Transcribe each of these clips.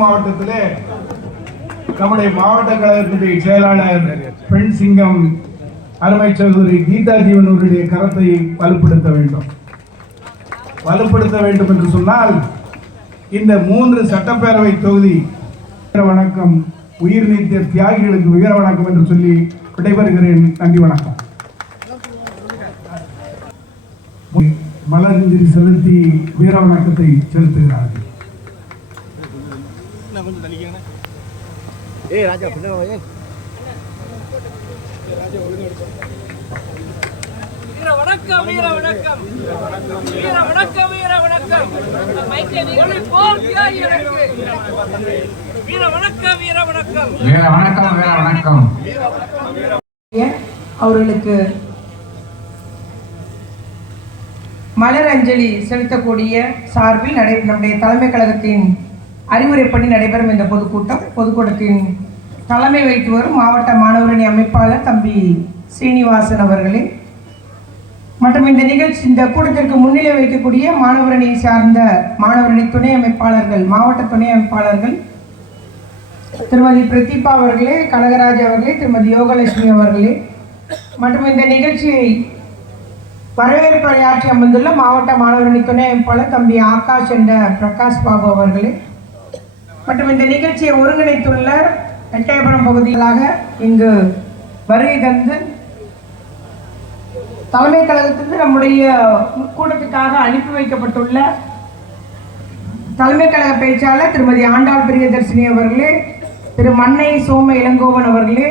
மாவட்டத்திலே நம்முடைய மாவட்ட கழகத்தினுடைய செயலாளர் பெண் சிங்கம் அருமை சகோதரி கீதா ஜீவனுடைய கரத்தை வலுப்படுத்த வேண்டும். வலுப்படுத்த வேண்டும் என்று சொன்னால் இந்த மூன்று சட்டப்பேரவை தொகுதி வணக்கம் உயிர் நீத்த தியாகிகளுக்கு உயர வணக்கம் என்று சொல்லி விடைபெறுகிறேன். நன்றி வணக்கம். மலரஞ்சலி செலுத்தி வீர வணக்கத்தை செலுத்துகிறார்கள். ஏய் ராஜா பின்னாடி வா, ஏய் வீர வணக்கம் வீர வணக்கம் வீர வணக்கம் வீர வணக்கம் மைக்கேலிகளை போல் தியாகிகளுக்கு வீர வணக்கம் வீர வணக்கம் வீர வணக்கம் வீர வணக்கம் அவர்களுக்கு மலர் அஞ்சலி செலுத்தக்கூடிய சார்பில் நடை நம்முடைய தலைமை கழகத்தின் அறிவுரைப்படி நடைபெறும் இந்த பொதுக்கூட்டம். பொதுக்கூட்டத்தின் தலைமை வைத்து வரும் மாவட்ட மாணவரணி அமைப்பாளர் தம்பி சீனிவாசன் அவர்களே மற்றும் இந்த நிகழ்ச்சி இந்த கூட்டத்திற்கு முன்னிலை வைக்கக்கூடிய மாணவரணியை சார்ந்த மாணவரணி துணை அமைப்பாளர்கள் மாவட்ட துணை அமைப்பாளர்கள் திருமதி பிரதீபா அவர்களே கனகராஜ் அவர்களே திருமதி யோகலட்சுமி அவர்களே. மற்றும் இந்த நிகழ்ச்சியை வரவேற்புரையாற்றி அமர்ந்துள்ள மாவட்ட மாணவரணி துணை அமைப்பாளர் தம்பி ஆகாஷ் என்ற பிரகாஷ் பாபு அவர்களே. மற்றும் இந்த நிகழ்ச்சியை ஒருங்கிணைத்துள்ள எட்டயபுரம் பகுதிகளாக இங்கு வருகை தந்து தலைமை கழகத்திலிருந்து நம்முடைய கூட்டத்துக்காக அனுப்பி வைக்கப்பட்டுள்ள தலைமை கழக பேச்சாளர் திருமதி ஆண்டாள் பிரியதர்சினி அவர்களே திரு மன்னை சோம இளங்கோவன் அவர்களே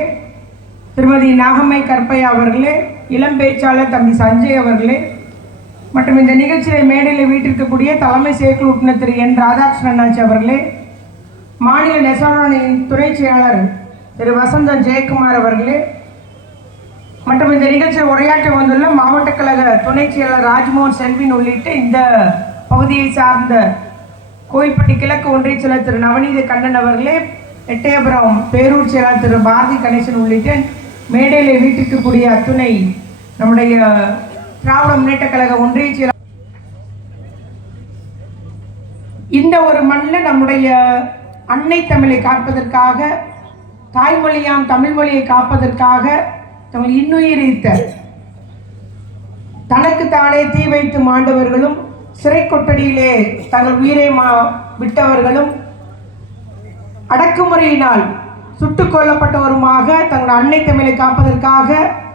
திருமதி நாகம்மை கற்பையா அவர்களே இளம் பேச்சாளர் தம்பி சஞ்சய் அவர்களே மற்றும் இந்த நிகழ்ச்சியை மேடையில் வீட்டிற்கக்கூடிய தலைமை செயற்குழு உறுப்பினர் திரு என் ராதாகிருஷ்ணன் அவர்களே மாநில நெசாரணியின் துணை செயலாளர் திரு வசந்தன் ஜெயக்குமார் அவர்களே மற்றும் இந்த நிகழ்ச்சியில் உரையாற்ற வந்துள்ள மாவட்ட கழக துணை செயலாளர் ராஜ்மோகன் செல்வின் உள்ளிட்ட இந்த பகுதியை சார்ந்த கோயில்பட்டி கிழக்கு ஒன்றிய செயலர் திரு நவநீத கண்ணன் அவர்களே எட்டயபுரம் பேரூர் செயலாளர் திரு பாரதி கணேசன் உள்ளிட்ட மேடையில் வீட்டிற்கக்கூடிய அத்துணை நம்முடைய திராவிட முன்னேற்ற கழக ஒன்றிய செயலாளர் இந்த ஒரு மண்ணில் நம்முடைய அன்னை தமிழை காப்பதற்காக தாய்மொழியாம் தமிழ் மொழியை காப்பதற்காக தங்கள் இன்னுயிரித்த தனக்கு தானே தீ வைத்து மாண்டவர்களும் சிறை கொட்டடியிலே தங்கள் உயிரை மா விட்டவர்களும் அடக்குமுறையினால் சுட்டுக் கொல்லப்பட்டவருமாக தங்கள் அன்னை தமிழை காப்பதற்காக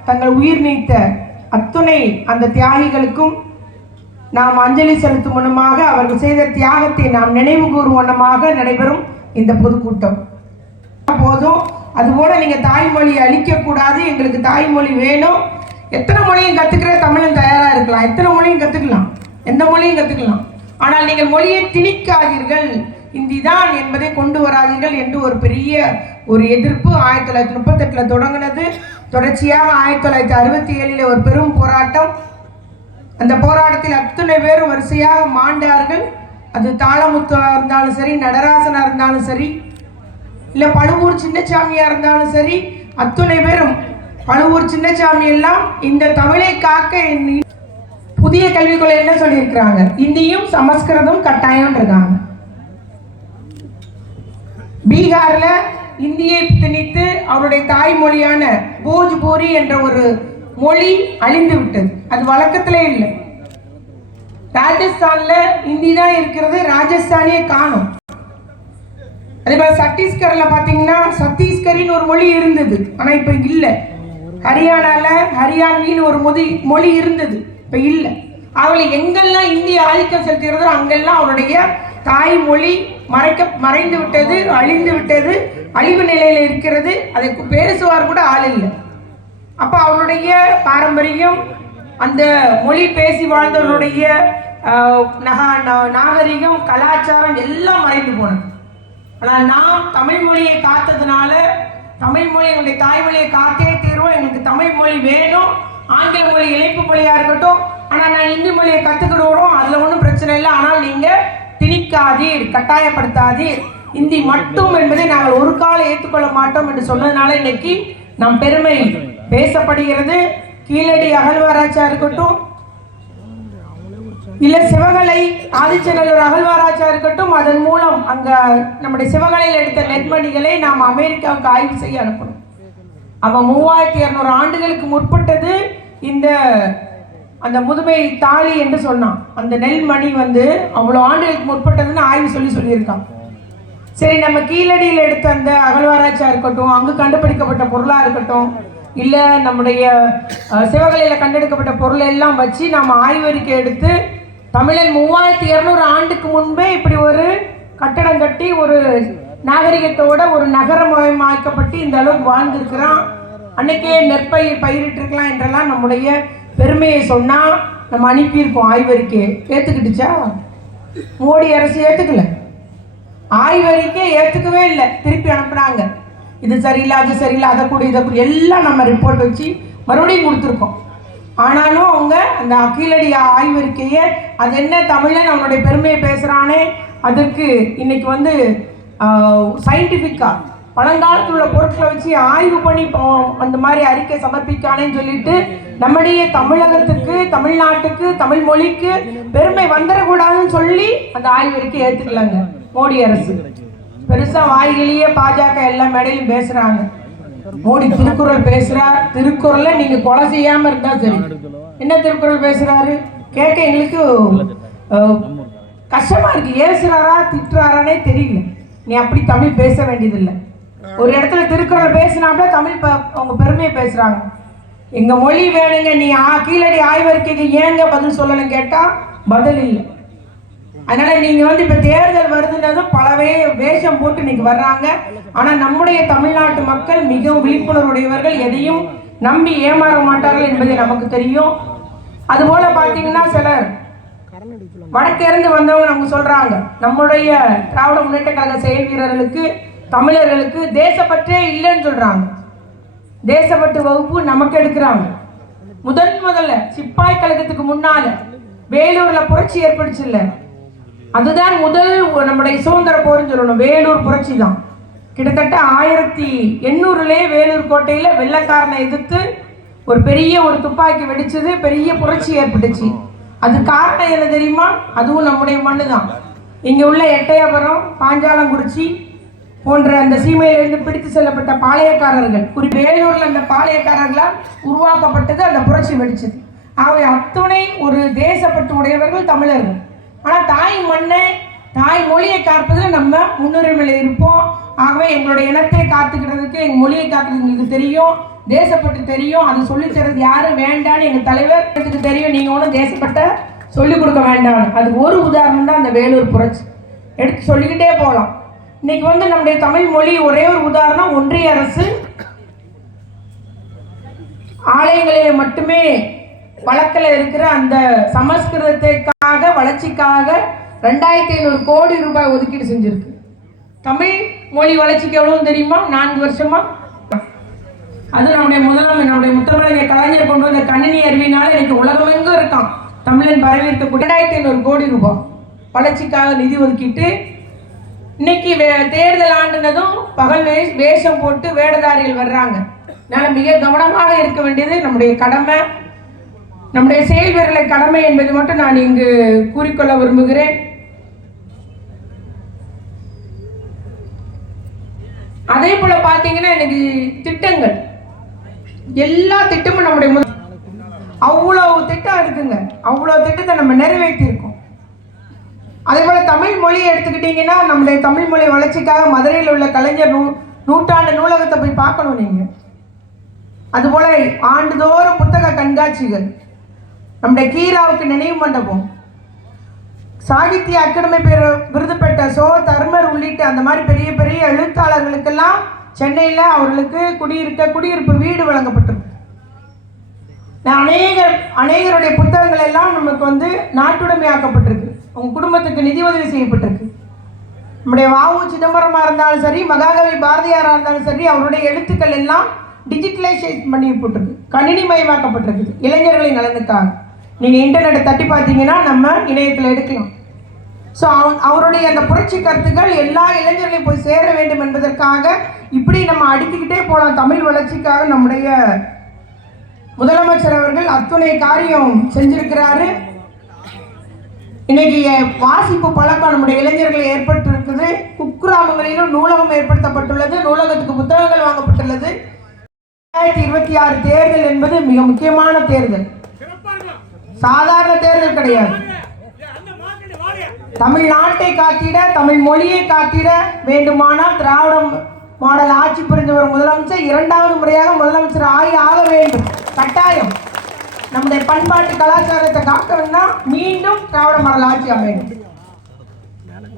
தங்கள் உயிர் நீத்த அத்துணை அந்த தியாகிகளுக்கும் நாம் அஞ்சலி செலுத்தும் வண்ணமாக அவர்கள் செய்த தியாகத்தை நாம் நினைவு கூறும் வண்ணமாக நடைபெறும் இந்த பொதுக்கூட்டம். போதும். அதுபோல நீங்க தாய்மொழி அழிக்கக்கூடாது. எங்களுக்கு தாய்மொழி வேணும். எத்தனை மொழியும் கத்துக்கிற தமிழன் தயாரா இருக்கலாம். எத்தனை மொழியும் கத்துக்கலாம். எந்த மொழியும் கத்துக்கலாம். ஆனால் நீங்கள் மொழியை திணிக்காதீர்கள். இந்தி தான் என்பதை கொண்டு வராதீர்கள் என்று ஒரு பெரிய ஒரு எதிர்ப்பு ஆயிரத்தி தொள்ளாயிரத்தி முப்பத்தெட்டில் தொடங்கினது. தொடர்ச்சியாக ஆயிரத்தி தொள்ளாயிரத்தி அறுபத்தி ஏழில் ஒரு பெரும் போராட்டம். அந்த போராட்டத்தில் அத்தனை பேரும் வரிசையாக மாண்டார்கள். அது தாளமுத்தா இருந்தாலும் சரி நடராசனா இருந்தாலும் சரி இல்லை பழுவூர் சின்னச்சாமியாக இருந்தாலும் சரி அத்துணை பேரும் பழுவூர் சின்னச்சாமி எல்லாம் இந்த தமிழை காக்க புதிய கல்விக் கொள்கை என்ன சொல்லியிருக்கிறாங்க? இந்தியும் சமஸ்கிருதம் கட்டாயம் இருக்காங்க பீகார்ல இந்தியை திணித்து அவருடைய தாய்மொழியான போஜ்பூரி என்ற ஒரு மொழி அழிந்து விட்டது அது வழக்கத்திலே இல்லை. ராஜஸ்தான்ல ஹிந்தி தான் இருக்கிறது ராஜஸ்தானியே காணும். அதே மாதிரி சத்தீஸ்கர்ல பாத்தீங்கன்னா சத்தீஸ்கரின்னு ஒரு மொழி இருந்தது. ஆனா இப்ப இல்ல. ஹரியானால ஹரியான்வின்னு ஒரு மொழி மொழி இருந்தது. இப்ப இல்ல. அவளை எங்கெல்லாம் இந்திய ஆதிக்கம் செலுத்துகிறதோ அங்கெல்லாம் அவருடைய தாய்மொழி மறைக்க மறைந்து விட்டது அழிந்து விட்டது அழிவு நிலையில இருக்கிறது. அதை பேசுவார் கூட ஆள் இல்லை. அப்ப அவருடைய பாரம்பரியம் அந்த மொழி பேசி வாழ்ந்தவருடைய நாகரிகம் கலாச்சாரம் எல்லாம் மறைந்து போனது. ஆனால் நாம் தமிழ் மொழியை காத்ததுனால தமிழ் மொழி எங்களுடைய தாய்மொழியை காத்தே தீர்வோம் எங்களுக்கு தமிழ் மொழி வேணும். ஆங்கில மொழி இணைப்பு மொழியா இருக்கட்டும். ஆனால் நான் இந்தி மொழியை கற்றுக்கிடுவோம் அதில் ஒன்றும் பிரச்சனை இல்லை. ஆனால் நீங்கள் திணிக்காதீர் கட்டாயப்படுத்தாதீர். இந்தி மட்டும் என்பதை நாங்கள் ஒரு காலம் ஏற்றுக்கொள்ள மாட்டோம் என்று சொன்னதுனால இன்னைக்கு நம் பெருமை பேசப்படுகிறது. கீழடி அகழ்வாராய்ச்சியாக இருக்கட்டும் இல்ல சிவகலை ஆதிச்சநல்லூர் அகழ்வாராய்ச்சியா இருக்கட்டும் அதன் மூலம் அங்க நம்முடைய சிவகலையில் எடுத்த நெற்மணிகளை நாம் அமெரிக்காவுக்கு ஆய்வு செய்ய அனுப்பணும். அவன் மூவாயிரத்தி இருநூறு ஆண்டுகளுக்கு முற்பட்டது இந்த அந்த முதுமை தாலி என்று சொன்னான். அந்த நெல்மணி வந்து அவ்வளோ ஆண்டுகளுக்கு முற்பட்டதுன்னு ஆய்வு சொல்லி சொல்லியிருக்கான். சரி நம்ம கீழடியில் எடுத்த அந்த அகழ்வாராய்ச்சியா இருக்கட்டும் அங்கு கண்டுபிடிக்கப்பட்ட பொருளா இருக்கட்டும் இல்லை நம்முடைய சிவகலையில் கண்டெடுக்கப்பட்ட பொருள் எல்லாம் வச்சு நாம் ஆய்வறிக்கை எடுத்து தமிழன் மூவாயிரத்தி இருநூறு ஆண்டுக்கு முன்பே இப்படி ஒரு கட்டடம் கட்டி ஒரு நாகரிகத்தோட ஒரு நகரமயமாக்கப்பட்டு இந்த அளவுக்கு வாழ்ந்திருக்கிறான். அன்னைக்கே நெற்பயிர் பயிரிட்டிருக்கலாம் என்றெல்லாம் நம்முடைய பெருமையை சொன்னால் நம்ம அனுப்பியிருக்கோம் ஆய்வறிக்கை ஏற்றுக்கிட்டுச்சா மோடி அரசு ஏற்றுக்கல ஆய்வறிக்கை ஏற்றுக்கவே இல்லை. திருப்பி அனுப்புனாங்க. இது சரியில்லை அது சரியில்லை அதை கூட இதை கூட எல்லாம் நம்ம ரிப்போர்ட் வச்சு மறுபடியும் கொடுத்துருக்கோம். ஆனாலும் அவங்க அந்த அகிலடி ஆய்வறிக்கையை அது என்ன தமிழன்? அவனுடைய பெருமையை பேசுகிறானே அதற்கு இன்னைக்கு வந்து சயின்டிஃபிக்காக பழங்காலத்தில் உள்ள பொருட்களை வச்சு ஆய்வு பண்ணி அந்த மாதிரி அறிக்கை சமர்ப்பிக்கானேன்னு சொல்லிட்டு நம்முடைய தமிழகத்துக்கு தமிழ்நாட்டுக்கு தமிழ் மொழிக்கு பெருமை வந்துடக்கூடாதுன்னு சொல்லி அந்த ஆய்வறிக்கை ஏற்றுக்கலங்க மோடி அரசு. பெருசாக வாய்களிலேயே பாஜக எல்லா மேடையிலும் பேசுகிறாங்க மோடி திருக்குறள் பேசுறார். திருக்குறளை நீங்க கொலை செய்யாம இருந்தா சரி. என்ன திருக்குறள் பேசுறாரு? கேட்க எங்களுக்கு கஷ்டமா இருக்கு. ஏசுறாரா திட்டுறாரானே தெரியல. நீ அப்படி தமிழ் பேச வேண்டியதில்லை. ஒரு இடத்துல திருக்குறள் பேசினாப்ல தமிழ் அவங்க பெருமையை பேசுறாங்க. எங்க மொழி வேணுங்க நீ ஆ கீழடி ஆய்வறிக்கைக்கு ஏங்க பதில் சொல்லணும் கேட்டா பதில் இல்லை. அதனால நீங்க வந்து இப்ப தேர்தல் வருதுன்றதும் பலவே வேஷம் போட்டு இன்னைக்கு வர்றாங்க. ஆனால் நம்முடைய தமிழ்நாட்டு மக்கள் மிகவும் விழிப்புணர்வுடையவர்கள் எதையும் நம்பி ஏமாற மாட்டார்கள் என்பது நமக்கு தெரியும். அதுபோல பார்த்தீங்கன்னா சிலர் வடக்கிருந்து வந்தவங்க நமக்கு சொல்றாங்க நம்முடைய திராவிட முன்னேற்ற கழக செயல் வீரர்களுக்கு தமிழர்களுக்கு தேசப்பற்றே இல்லைன்னு சொல்றாங்க. தேசப்பட்டு வகுப்பு நமக்கு எடுக்கிறாங்க. முதன் முதல்ல சிப்பாய் கழகத்துக்கு முன்னால வேலூர்ல புரட்சி ஏற்படுச்சு இல்லை. அதுதான் முதல் நம்முடைய சுதந்திர போர்னு சொல்லணும். வேலூர் புரட்சி தான். கிட்டத்தட்ட ஆயிரத்தி எண்ணூறுலே வேலூர் கோட்டையில் வெள்ளக்காரனை எதிர்த்து ஒரு பெரிய ஒரு துப்பாக்கி வெடிச்சது பெரிய புரட்சி ஏற்பட்டுச்சு. அது காரணம் என்ன தெரியுமா? அதுவும் நம்முடைய மண்ணு தான் இங்கே உள்ள எட்டயபுரம் பாஞ்சாலங்குறிச்சி போன்ற அந்த சீமையிலிருந்து பிடித்து செல்லப்பட்ட பாளையக்காரர்கள் குறி வேலூரில் அந்த பாளையக்காரர்களால் உருவாக்கப்பட்டது அந்த புரட்சி வெடிச்சது. ஆகவே அத்துணை ஒரு தேசப்பட்டு உடையவர்கள் தமிழர்கள். ஆனால் தாய் மண்ணை தாய் மொழியை காப்பதில் நம்ம முன்னுரிமையில் இருப்போம். ஆகவே எங்களுடைய இனத்தை காத்துக்கிறதுக்கு எங்கள் மொழியை காக்கிறது எங்களுக்கு தெரியும். தேசப்பட்டு தெரியும். அது சொல்லித் தரது யாரும் வேண்டான்னு எங்கள் தலைவர் எனக்கு தெரியும். நீங்கள் ஒன்றும் தேசப்பட்ட சொல்லிக் கொடுக்க வேண்டாம் அது ஒரு உதாரணம் தான் அந்த வேலூர் புரட்சி. எடுத்து சொல்லிக்கிட்டே போகலாம் இன்னைக்கு வந்து நம்முடைய தமிழ் மொழி ஒரே ஒரு உதாரணம். ஒன்றிய அரசு ஆலயங்களில் மட்டுமே வழக்கில் இருக்கிற அந்த சமஸ்கிருதத்துக்காக வளர்ச்சிக்காக ரெண்டாயிரத்தி ஐநூறு கோடி ரூபாய் ஒதுக்கீடு செஞ்சுருக்கு. தமிழ் மொழி வளர்ச்சிக்கு எவ்வளவு தெரியுமா? நான்கு வருஷமா? அது நம்முடைய முதலமை நம்முடைய முத்தமிழக கலைஞர் கொண்டு வந்த கணினி அறிவினால இன்னைக்கு உலகமெங்கும் இருக்கான். தமிழன் பரவியிருக்க ரெண்டாயிரத்தி ஐநூறு கோடி ரூபாய். வளர்ச்சிக்காக நிதி ஒதுக்கிட்டு. இன்னைக்கு வே- தேர்தல் ஆண்டுனதும் பகல் வே வேஷம் போட்டு வேடதாரிகள் வர்றாங்க. அதனால் மிக கவனமாக இருக்க வேண்டியது நம்முடைய கடமை. நம்முடைய செயல் கடமை என்பது மட்டும் நான் இங்கு கூறிக்கொள்ள விரும்புகிறேன். அதே போல பாத்தீங்கன்னா எனக்கு திட்டங்கள். எல்லா திட்டமும் நம்முடைய அவ்வளவு திட்டம் இருக்குங்க. அவ்வளவு திட்டத்தை நம்ம நிறைவேற்றி இருக்கோம் அதே போல தமிழ் மொழியை எடுத்துக்கிட்டீங்கன்னா நம்முடைய தமிழ் மொழி வளர்ச்சிக்காக மதுரையில் உள்ள கலைஞர் நூ நூற்றாண்டு நூலகத்தை போய் பார்க்கணும் நீங்க. அதுபோல ஆண்டுதோறும் புத்தக கண்காட்சிகள். நம்முடைய கீராவுக்கு நினைவு மண்டபம். சாகித்ய அகாடமி பெரு அந்த மாதிரி பெரிய பெரிய எழுத்தாளர்களுக்கெல்லாம் சென்னையில் அவர்களுக்கு குடியிருக்க குடியிருப்பு வீடு வழங்கப்பட்டிருக்கு அநேகர் அநேகருடைய புத்தகங்கள் எல்லாம் நமக்கு வந்து நாட்டுடைமையாக்கப்பட்டிருக்கு. உங்கள் குடும்பத்துக்கு நிதி உதவி செய்யப்பட்டிருக்கு. நம்முடைய வாவு சிதம்பரமா இருந்தாலும் சரி மகாகவி பாரதியாராக இருந்தாலும் சரி அவருடைய எழுத்துக்கள் எல்லாம் டிஜிட்டலைசேஷன் பண்ணி போட்டிருக்கு கணினி மயமாக்கப்பட்டிருக்குது. இளைஞர்களின் நலனுக்காக. நீங்கள் இன்டர்நெட்டை தட்டி பார்த்தீங்கன்னா நம்ம இணையத்தில் எடுக்கலாம். ஸோ அவருடைய அந்த புரட்சி கருத்துக்கள் எல்லா இளைஞர்களையும் போய் சேர வேண்டும் என்பதற்காக இப்படி நம்ம அடுக்கிக்கிட்டே போகலாம் தமிழ் வளர்ச்சிக்காக நம்முடைய முதலமைச்சர் அவர்கள் அத்துணை காரியம் செஞ்சிருக்கிறாரு. இன்னைக்கு வாசிப்பு பழக்கம் நம்முடைய இளைஞர்கள் ஏற்பட்டிருக்குது. குக்கிராமங்களிலும் நூலகம் ஏற்படுத்தப்பட்டுள்ளது. நூலகத்துக்கு புத்தகங்கள் வாங்கப்பட்டுள்ளது. ரெண்டாயிரத்தி இருபத்தி ஆறு தேர்தல் என்பது மிக முக்கியமான தேர்தல். சாதாரண தேர்தல் கிடையாது. தமிழ்நாட்டை காத்திட தமிழ் மொழியை காத்திட வேண்டுமானால் திராவிட மாடல் ஆட்சி புரிந்து வரும் முதலமைச்சர் இரண்டாவது முறையாக முதலமைச்சர் ஆகி ஆக வேண்டும். கட்டாயம். நம்முடைய பண்பாட்டு கலாச்சாரத்தை காக்கணும்னா மீண்டும் திராவிட மாடல் ஆட்சி அமையணும்.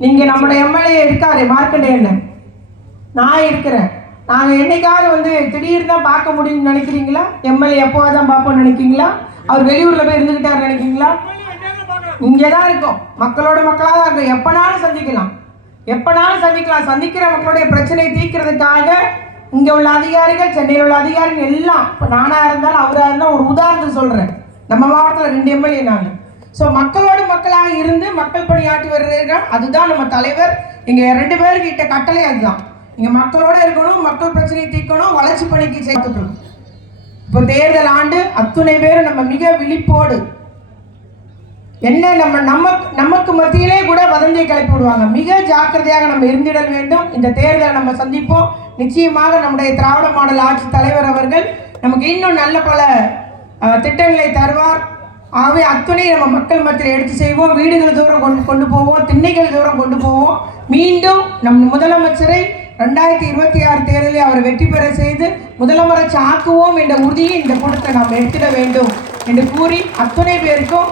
நீங்க நம்முடைய எம்எல்ஏ இருக்காரு மார்க்கண்டேயன் நான் இருக்கிறேன். நாங்கள் என்னைக்காவது வந்து திடீர்னு தான் பார்க்க முடியும்னு நினைக்கிறீங்களா? எம்எல்ஏ எப்போவாதான் பார்ப்போம்னு நினைக்கிறீங்களா? அவர் வெளியூரில் போய் இருந்துக்கிட்டாரு நினைக்கிறீங்களா? இங்கே தான் இருக்கும். மக்களோட மக்களாக தான் இருக்கும். எப்போனாலும் சந்திக்கலாம். எப்போனாலும் சந்திக்கலாம். சந்திக்கிற மக்களுடைய பிரச்சனையை தீர்க்கிறதுக்காக இங்கே உள்ள அதிகாரிகள் சென்னையில் உள்ள அதிகாரிகள் எல்லாம் இப்போ நானாக இருந்தாலும் அவராக இருந்தால் ஒரு உதாரணத்துக்கு சொல்கிறேன் நம்ம மாவட்டத்தில் ரெண்டு எம்எல்ஏ நாங்கள் ஸோ மக்களோடு மக்களாக இருந்து மக்கள் பணியாற்றி வருகிறீர்கள். அதுதான் நம்ம தலைவர். இங்கே ரெண்டு பேர்கிட்ட கட்டளை அதுதான். இங்கே மக்களோட இருக்கணும் மக்கள் பிரச்சனையை தீர்க்கணும் வளர்ச்சி பணிக்கு சேர்த்துக்கணும் இப்போ தேர்தல் ஆண்டு அத்துணை பேரும் நம்ம மிக விழிப்போடு என்ன நம்ம நம்ம நமக்கு மத்தியிலே கூட வதந்தியை கிளப்பி விடுவாங்க. மிக ஜாக்கிரதையாக நம்ம இருந்திடல் வேண்டும். இந்த தேர்தலை நம்ம சந்திப்போம். நிச்சயமாக நம்முடைய திராவிட மாடல் ஆட்சி தலைவர் அவர்கள் நமக்கு இன்னும் நல்ல பல திட்டங்களை தருவார். ஆகவே அத்துணை நம்ம மக்கள் மத்தியில் எடுத்து செய்வோம். வீடுகள் தூரம் கொண்டு கொண்டு போவோம். திண்ணைகள் தூரம் கொண்டு போவோம். மீண்டும் நம் முதலமைச்சரை ரெண்டாயிரத்தி இருபத்தி ஆறு தேர்தலில் அவர் வெற்றி பெற செய்து முதலமைச்சர் ஆக்குவோம் என்ற உறுதியை இந்த கூட்டத்தை நாம் எடுத்திட வேண்டும் என்று கூறி அத்துணை பேருக்கும்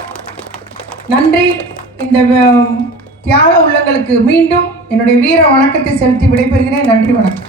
நன்றி. இந்த தியாக உள்ளங்களுக்கு மீண்டும் என்னுடைய வீர வணக்கத்தை செலுத்தி விடைபெறுகிறேன். நன்றி வணக்கம்.